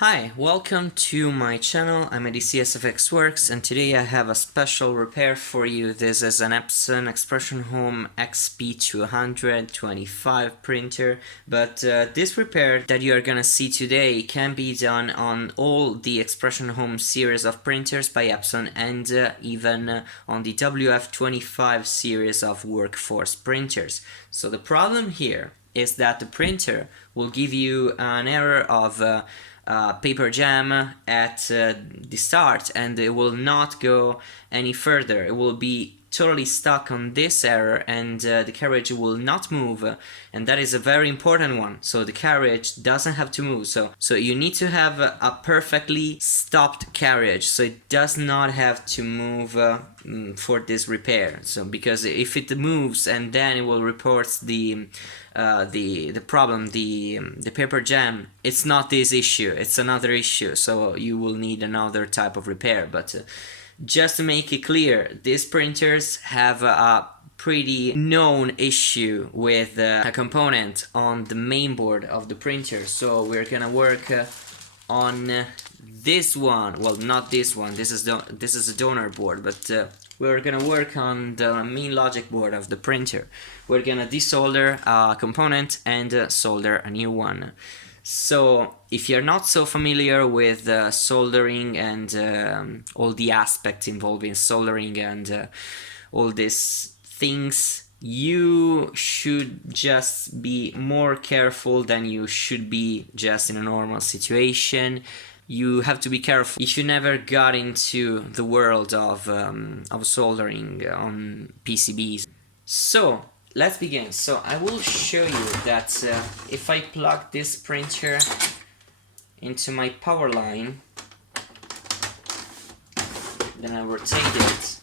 Hi, welcome to my channel. I'm ADCSFX Works and today I have a special repair for you. This is an Epson Expression Home XP-225 printer, but this repair that you are gonna see today can be done on all the Expression Home series of printers by Epson and even on the WF-25 series of WorkForce printers. So the problem here is that the printer will give you an error of paper jam at the start, and it will not go any further. It will be totally stuck on this error, and the carriage will not move, and that is a very important one. So the carriage doesn't have to move, so you need to have a perfectly stopped carriage, so it does not have to move for this repair. So because if it moves, and then it will report the problem, the paper jam, it's not this issue, it's another issue, so you will need another type of repair. But just to make it clear, these printers have a pretty known issue with a component on the main board of the printer. So we're gonna work on this one. Well, not this one, this is a donor board, but we're gonna work on the main logic board of the printer. We're gonna desolder a component and solder a new one. So if you're not so familiar with soldering and all the aspects involving soldering and all these things, you should just be more careful than you should be just in a normal situation. You have to be careful if you never got into the world of soldering on PCBs. So let's begin. So I will show you that if I plug this printer into my power line, then I rotate it,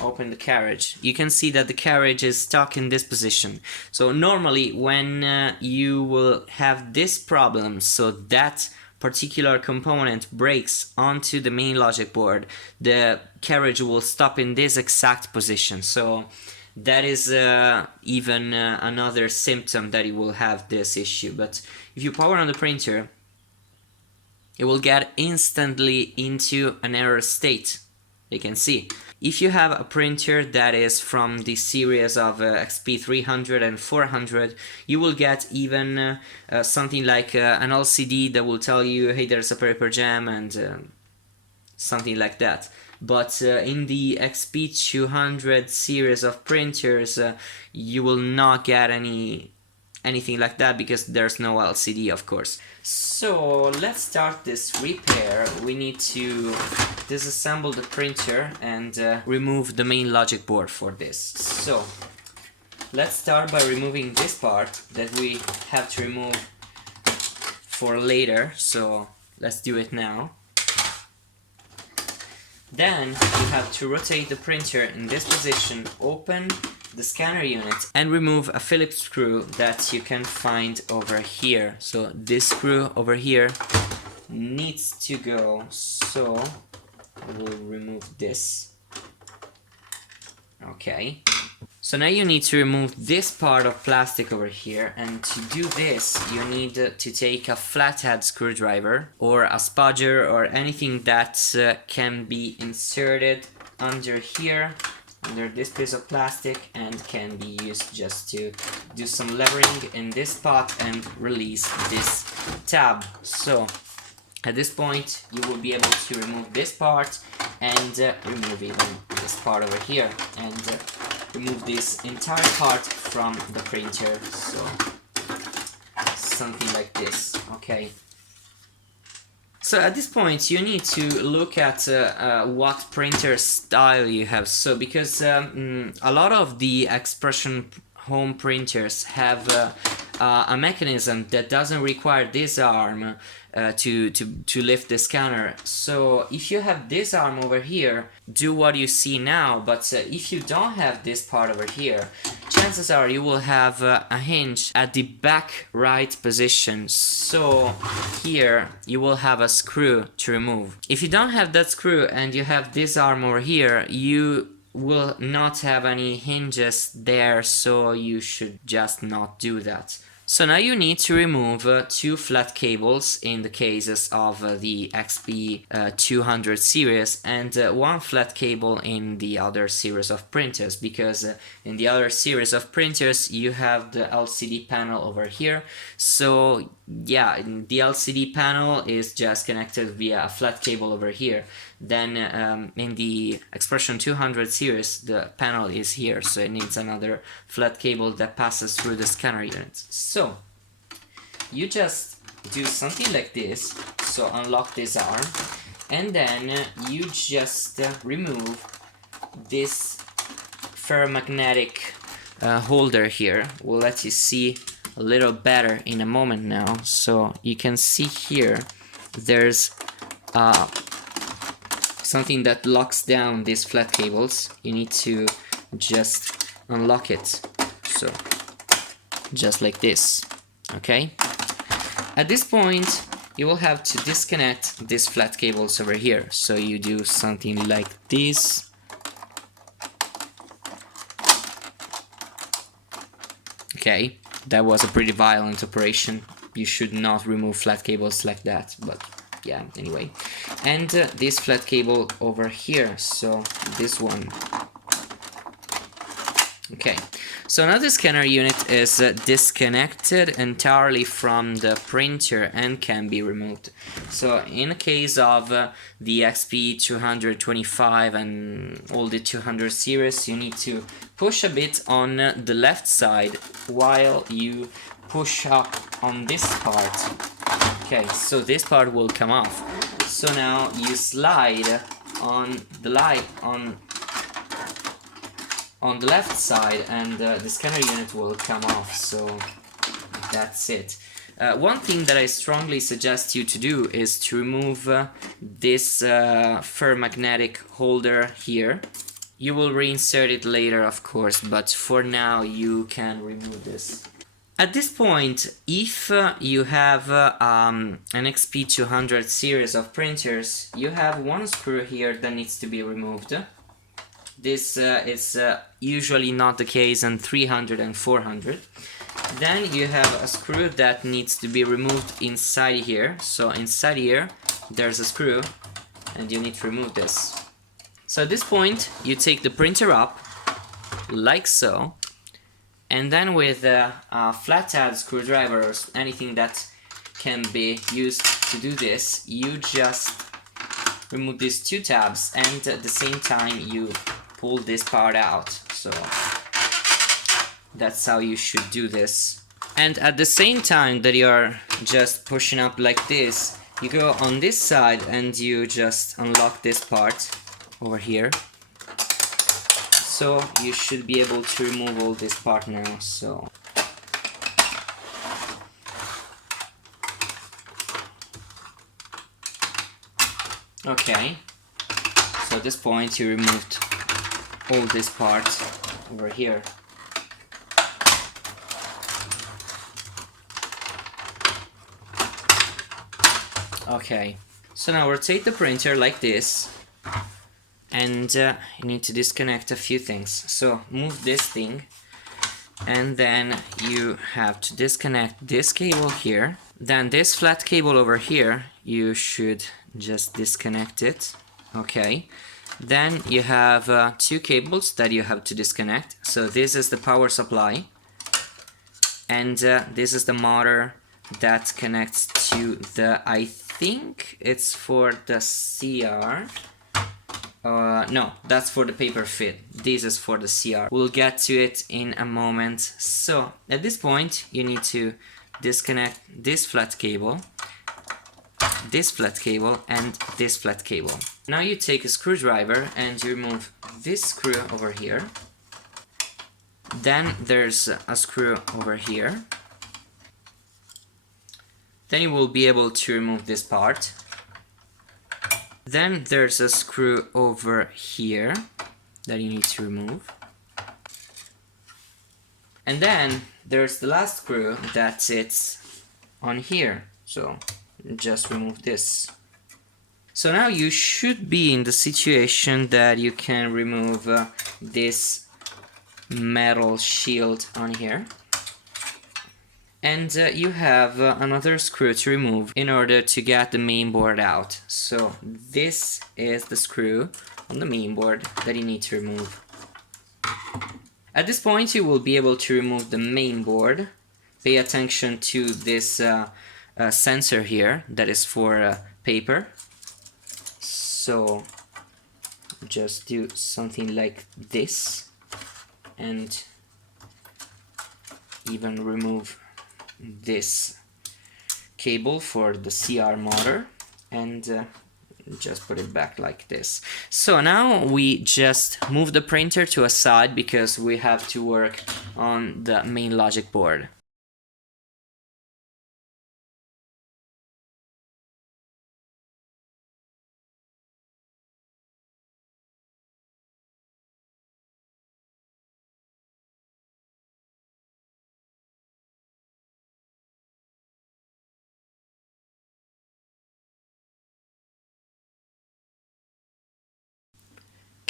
open the carriage, you can see that the carriage is stuck in this position. So normally when you will have this problem, so that particular component breaks onto the main logic board, the carriage will stop in this exact position. So that is even another symptom that you will have this issue. But if you power on the printer, it will get instantly into an error state. You can see, if you have a printer that is from the series of XP300 and 400, you will get even something like an LCD that will tell you, hey, there's a paper jam, and something like that. But in the XP200 series of printers, you will not get anything like that because there's no LCD, of course. So let's start this repair. We need to disassemble the printer and remove the main logic board for this. So let's start by removing this part that we have to remove for later. So let's do it now. Then you have to rotate the printer in this position, open the scanner unit and remove a Phillips screw that you can find over here. So this screw over here needs to go, so we'll remove this. Okay. So now you need to remove this part of plastic over here, and to do this you need to take a flathead screwdriver or a spudger or anything that can be inserted under here, under this piece of plastic, and can be used just to do some levering in this spot and release this tab. So at this point you will be able to remove this part and remove even this part over here, and remove this entire part from the printer. So something like this. Okay. So at this point you need to look at what printer style you have. So because a lot of the Expression Home printers have a mechanism that doesn't require this arm to lift the scanner. So if you have this arm over here, do what you see now. But if you don't have this part over here, chances are you will have a hinge at the back right position. So here you will have a screw to remove. If you don't have that screw and you have this arm over here, you will not have any hinges there, so you should just not do that. So now you need to remove two flat cables in the cases of the XP-200 series and one flat cable in the other series of printers, because in the other series of printers you have the LCD panel over here. So yeah, the LCD panel is just connected via a flat cable over here. Then in the Expression 200 series the panel is here, so it needs another flat cable that passes through the scanner unit. So you just do something like this, so unlock this arm, and then you just remove this ferromagnetic holder here. We'll let you see a little better in a moment now. So you can see here there's something that locks down these flat cables. You need to just unlock it, so just like this. Okay, at this point you will have to disconnect these flat cables over here, so you do something like this. Okay, that was a pretty violent operation. You should not remove flat cables like that, but yeah, anyway. And this flat cable over here, so this one. Okay, so now the scanner unit is disconnected entirely from the printer and can be removed. So in the case of the XP-225 and all the 200 series, you need to push a bit on the left side while you push up on this part. Okay, so this part will come off. So now you slide on the light on the left side and the scanner unit will come off. So that's it. One thing that I strongly suggest you to do is to remove this ferromagnetic holder here. You will reinsert it later, of course, but for now you can remove this. At this point, if you have an XP-200 series of printers, you have one screw here that needs to be removed. This is usually not the case on 300 and 400. Then you have a screw that needs to be removed inside here. So inside here, there's a screw, and you need to remove this. So at this point, you take the printer up, like so. And then with a flathead screwdriver or anything that can be used to do this, you just remove these two tabs and at the same time you pull this part out. So that's how you should do this. And at the same time that you're just pushing up like this, you go on this side and you just unlock this part over here. So you should be able to remove all this part now. So okay, so at this point you removed all this part over here. Okay, so now rotate the printer like this. And you need to disconnect a few things. So move this thing, and then you have to disconnect this cable here. Then this flat cable over here, you should just disconnect it. Okay. Then you have two cables that you have to disconnect. So this is the power supply, and this is the motor that connects to the, I think it's for the CR. No, that's for the paper fit. This is for the CR. We'll get to it in a moment. So at this point you need to disconnect this flat cable, this flat cable, and this flat cable. Now you take a screwdriver and you remove this screw over here. Then there's a screw over here. Then you will be able to remove this part. Then there's a screw over here that you need to remove. And then there's the last screw that sits on here. So just remove this. So now you should be in the situation that you can remove this metal shield on here. And you have another screw to remove in order to get the main board out. So this is the screw on the main board that you need to remove. At this point you will be able to remove the main board. Pay attention to this sensor here that is for paper. So just do something like this and even remove this cable for the CR motor and just put it back like this. So now we just move the printer to a side because we have to work on the main logic board.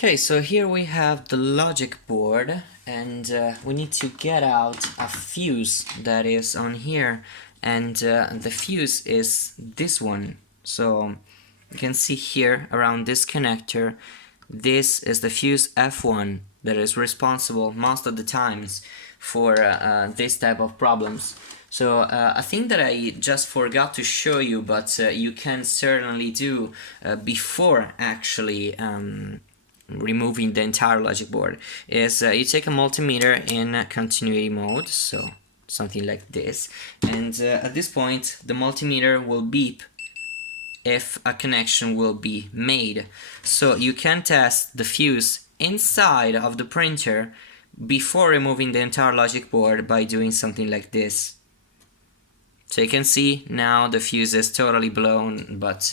Okay, so here we have the logic board and we need to get out a fuse that is on here, and the fuse is this one. So you can see here around this connector, this is the fuse F1 that is responsible most of the times for this type of problems. So a thing that I just forgot to show you, but you can certainly do before actually removing the entire logic board, is you take a multimeter in continuity mode, so something like this, and at this point the multimeter will beep if a connection will be made. So you can test the fuse inside of the printer before removing the entire logic board by doing something like this. So you can see now the fuse is totally blown, but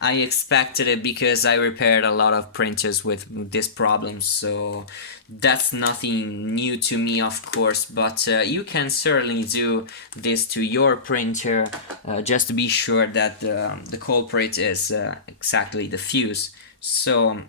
I expected it because I repaired a lot of printers with this problem, so that's nothing new to me, of course, but you can certainly do this to your printer just to be sure that the culprit is exactly the fuse. So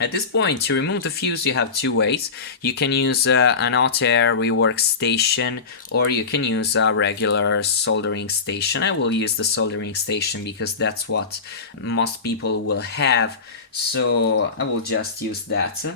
at this point, to remove the fuse, you have two ways. You can use an hot air rework station, or you can use a regular soldering station. I will use the soldering station because that's what most people will have, so I will just use that.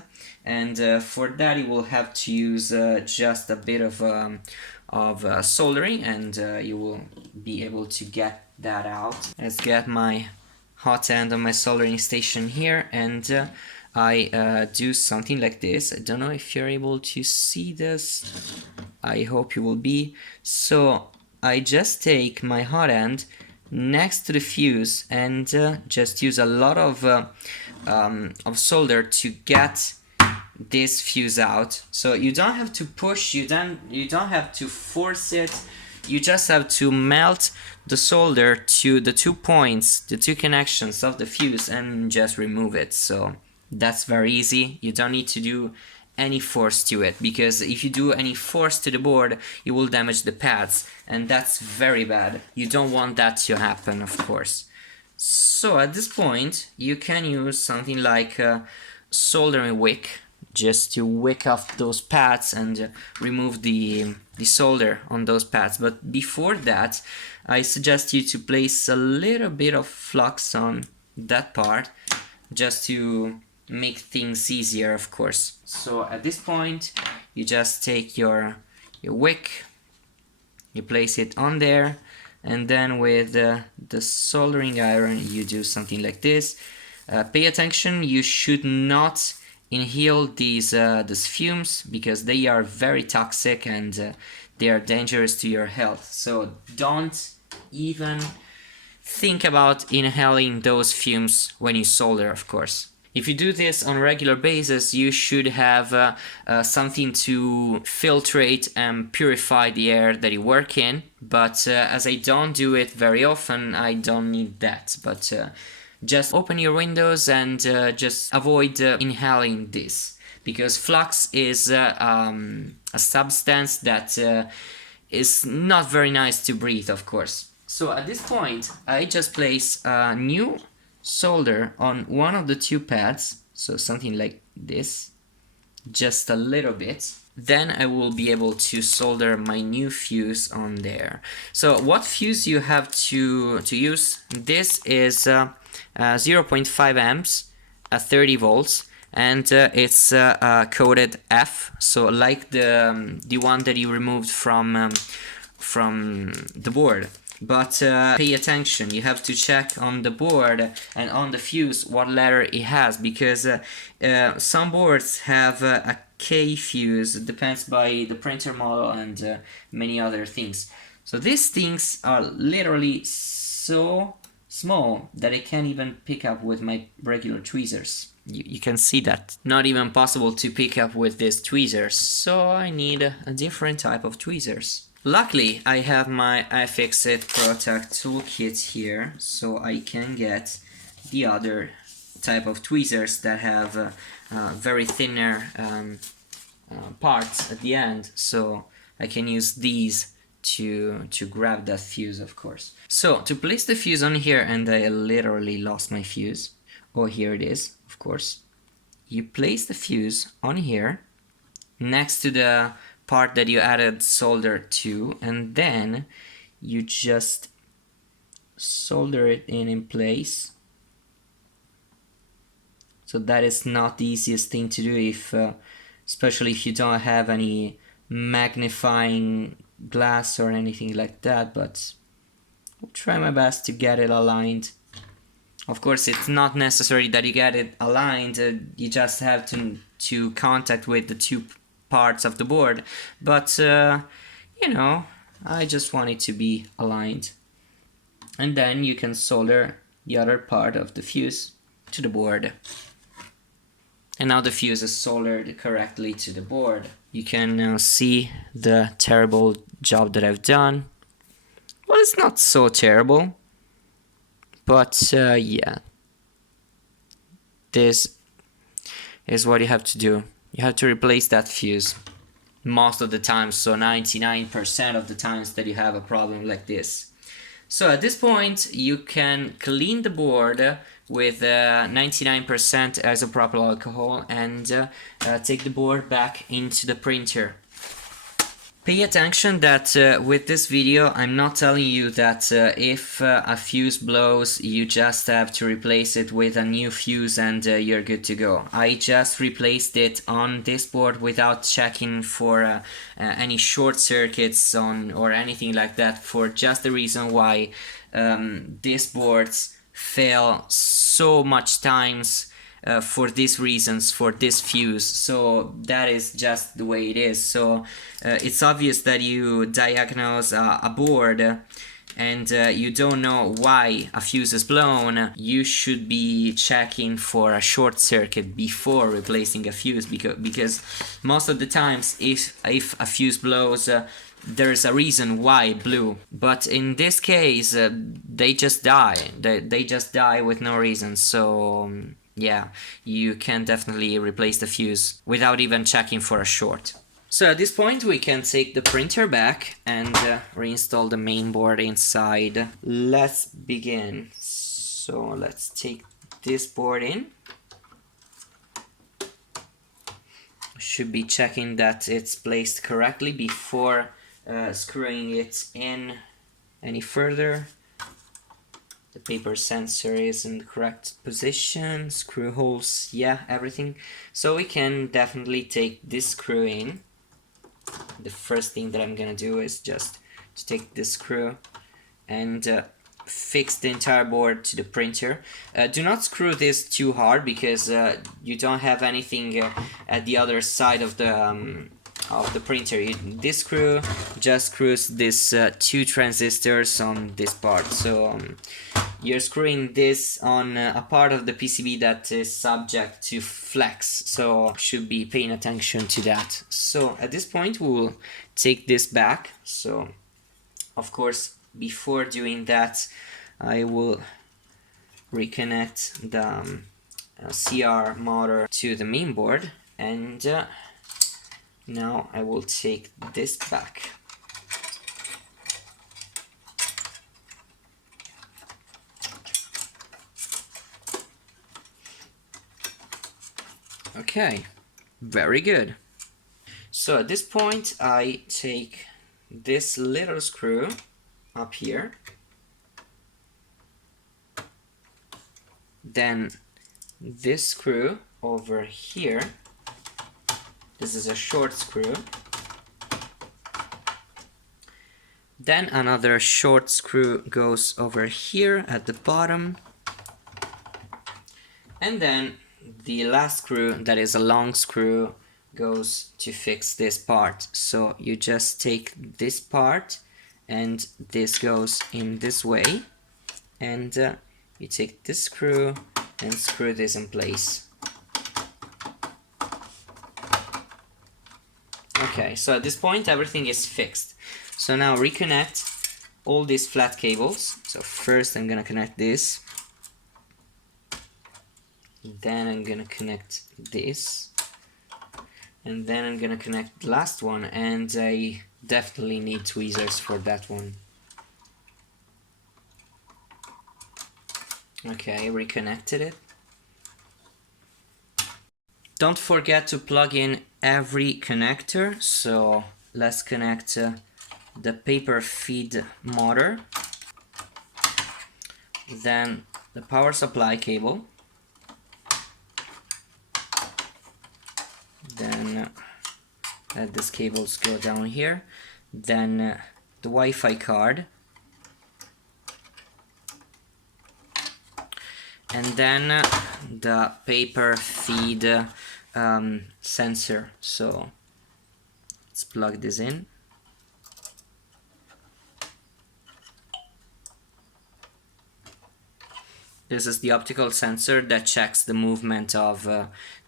And for that, you will have to use just a bit of soldering, and you will be able to get that out. Let's get my hot end on my soldering station here, and I do something like this. I don't know if you're able to see this. I hope you will be. So I just take my hot end next to the fuse and just use a lot of solder to get this fuse out. So you don't have to push, you don't have to force it. You just have to melt the solder to the 2 points, the 2 connections of the fuse, and just remove it. So that's very easy. You don't need to do any force to it, because if you do any force to the board, you will damage the pads, and that's very bad. You don't want that to happen, of course. So at this point, you can use something like a soldering wick, just to wick off those pads and remove the solder on those pads. But before that, I suggest you to place a little bit of flux on that part, just to make things easier, of course. So at this point, you just take your wick, you place it on there, and then with the soldering iron, you do something like this. Pay attention, you should not inhale these fumes, because they are very toxic and they are dangerous to your health. So don't even think about inhaling those fumes when you solder, of course. If you do this on a regular basis, you should have something to filtrate and purify the air that you work in, but as I don't do it very often, I don't need that. But just open your windows and just avoid inhaling this, because flux is a substance that is not very nice to breathe, of course. So at this point, I just place a new solder on one of the 2 pads, so something like this. just a little bit. Then I will be able to solder my new fuse on there. So what fuse you have to use? This is 0.5 amps, 30 volts, and it's coded F. So like the one that you removed from the board. But pay attention, you have to check on the board and on the fuse what letter it has, because some boards have a K fuse. It depends by the printer model and many other things. So these things are literally so small that I can't even pick up with my regular tweezers. You can see that. Not even possible to pick up with these tweezers, so I need a different type of tweezers. Luckily, I have my iFixit Protect toolkit here, so I can get the other type of tweezers that have very thinner parts at the end, so I can use these to grab that fuse, of course. So to place the fuse on here, and I literally lost my fuse. Oh, here it is, of course. You place the fuse on here next to the part that you added solder to, and then you just solder it in place. So that is not the easiest thing to do, if especially if you don't have any magnifying glass or anything like that, but I'll try my best to get it aligned. Of course, it's not necessary that you get it aligned, you just have to contact with the two parts of the board, but you know, I just want it to be aligned. And then you can solder the other part of the fuse to the board. And now the fuse is soldered correctly to the board. You can now see the terrible job that I've done. Well, it's not so terrible, but yeah, this is what you have to do. You have to replace that fuse most of the time, so 99% of the times that you have a problem like this. So at this point you can clean the board with 99% isopropyl alcohol and take the board back into the printer. Pay attention that with this video I'm not telling you that if a fuse blows you just have to replace it with a new fuse and you're good to go. I just replaced it on this board without checking for any short circuits on or anything like that, for just the reason why these boards fail so much times for these reasons, for this fuse. So that is just the way it is. So it's obvious that you diagnose a board and you don't know why a fuse is blown. You should be checking for a short circuit before replacing a fuse, because most of the times if a fuse blows, there's a reason why it blew. But in this case they just die. They just die with no reason. So yeah, you can definitely replace the fuse without even checking for a short. So at this point we can take the printer back and reinstall the main board inside. Let's begin. So let's take this board in. Should be checking that it's placed correctly before screwing it in any further. The paper sensor is in the correct position, screw holes, yeah, everything. So we can definitely take this screw in. The first thing that I'm gonna do is just to take this screw and fix the entire board to the printer. Do not screw this too hard, because you don't have anything at the other side of the printer. This screw just screws these two transistors on this part. So you're screwing this on a part of the PCB that is subject to flex, so should be paying attention to that. So at this point we'll take this back. So of course before doing that I will reconnect the CR motor to the main board, and now I will take this back. Okay, Very good. So at this point I take this little screw up here, then this screw over here, this is a short screw, then another short screw goes over here at the bottom, and then the last screw, that is a long screw, goes to fix this part. So you just take this part and this goes in this way, and you take this screw and screw this in place. Okay, so at this point everything is fixed. So now reconnect all these flat cables. So first I'm gonna connect this, then I'm gonna connect this, and then I'm gonna connect the last one, and I definitely need tweezers for that one. Okay, reconnected it. Don't forget to plug in every connector, so let's connect the paper feed motor, then the power supply cable, then let these cables go down here, then the Wi-Fi card, and then the paper feed sensor. So let's plug this in. This is the optical sensor that checks the movement of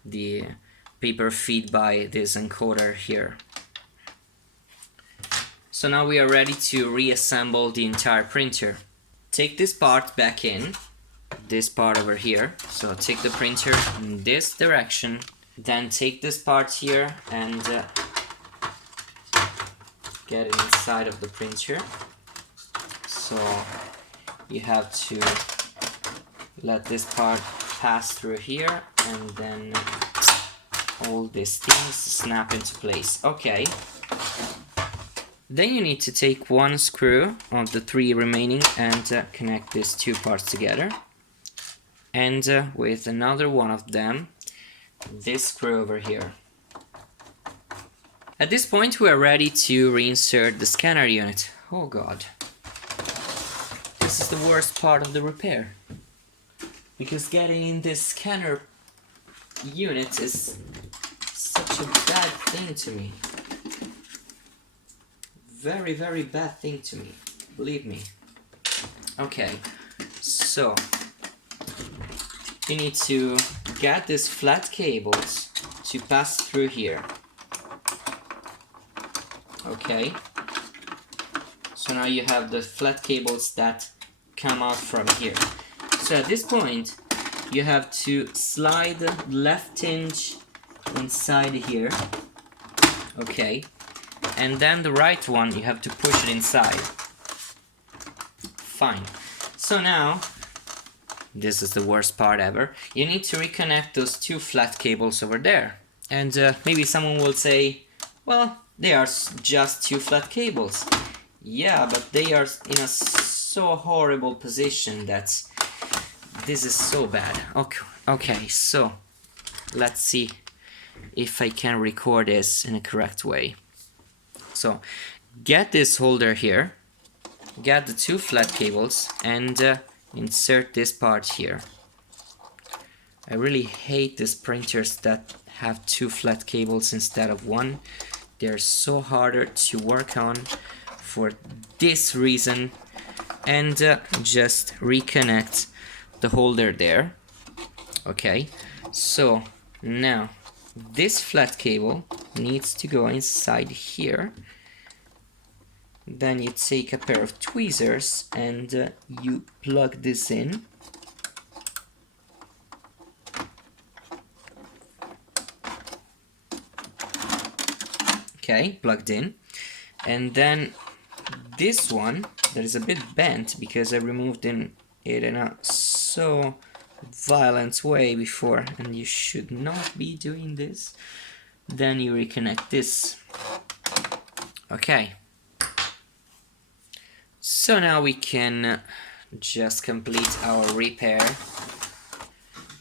the paper feed by this encoder here. So now we are ready to reassemble the entire printer. Take this part back in, this part over here. So take the printer in this direction, then take this part here and get it inside of the printer. So you have to let this part pass through here, and then all these things snap into place. Okay. Then you need to take one screw of the 3 remaining and connect these 2 parts together. And with another one of them, this screw over here. At this point we are ready to reinsert the scanner unit. Oh god. This is the worst part of the repair, because getting in this scanner unit is such a bad thing to me. Very, very bad thing to me, believe me. Okay, so you need to get these flat cables to pass through here. Okay, so now you have the flat cables that come out from here. So at this point you have to slide the left hinge inside here, okay, and then the right one you have to push it inside. Fine. So now, this is the worst part ever, you need to reconnect those 2 flat cables over there. And maybe someone will say, well, they are just 2 flat cables. Yeah, but they are in a so horrible position that this is so bad. Okay, so let's see if I can record this in a correct way. So get this holder here, get the 2 flat cables, and insert this part here. I really hate these printers that have 2 flat cables instead of 1. They're so harder to work on for this reason. And just reconnect the holder there. Okay, so now this flat cable needs to go inside here. Then you take a pair of tweezers and you plug this in. Okay, plugged in. And then this one that is a bit bent because I removed it in a so violent way before, and you should not be doing this. then you reconnect this. Okay, so now we can just complete our repair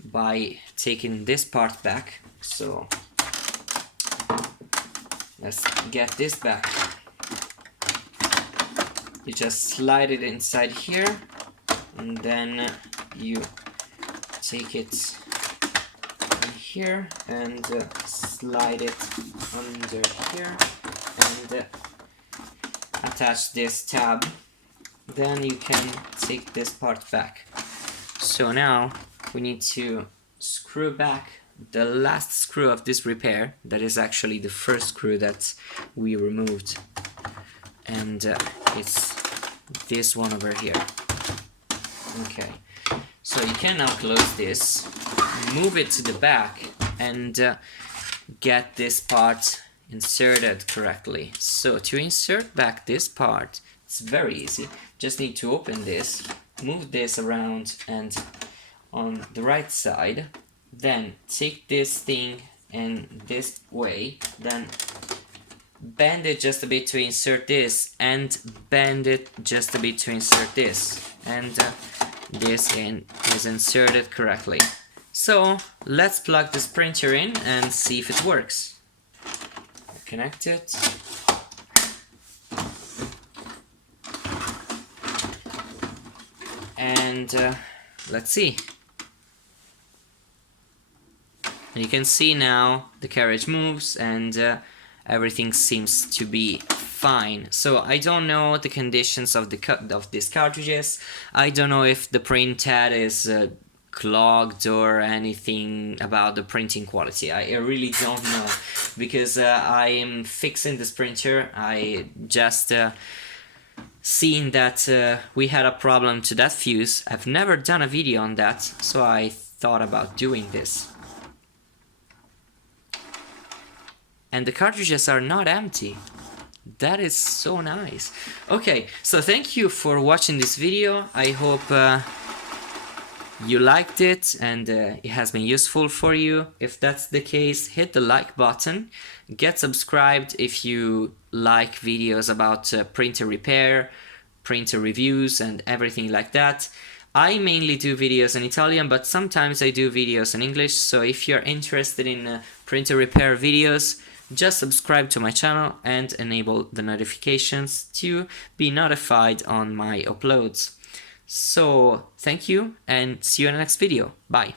by taking this part back. So let's get this back. You just slide it inside here, and then you take it in here and slide it under here and attach this tab. Then you can take this part back. So now we need to screw back the last screw of this repair. That is actually the first screw that we removed, and it's this one over here. Okay, so you can now close this, move it to the back, and get this part inserted correctly. So to insert back this part, it's very easy. Just need to open this, move this around and on the right side, then take this thing in this way, then bend it just a bit to insert this, and bend it just a bit to insert this, and this is inserted correctly. So let's plug this printer in and see if it works. Connect it. And let's see. And you can see now the carriage moves and everything seems to be fine. So I don't know the conditions of these cartridges. I don't know if the printhead is clogged or anything about the printing quality. I really don't know, because I am fixing this printer. I just seen that we had a problem to that fuse. I've never done a video on that, so I thought about doing this. And the cartridges are not empty. That is so nice. Okay, so thank you for watching this video. I hope you liked it and it has been useful for you. If that's the case, hit the like button. Get subscribed if you like videos about printer repair, printer reviews and everything like that. I mainly do videos in Italian, but sometimes I do videos in English. So if you're interested in printer repair videos, just subscribe to my channel and enable the notifications to be notified on my uploads. So thank you and see you in the next video. Bye.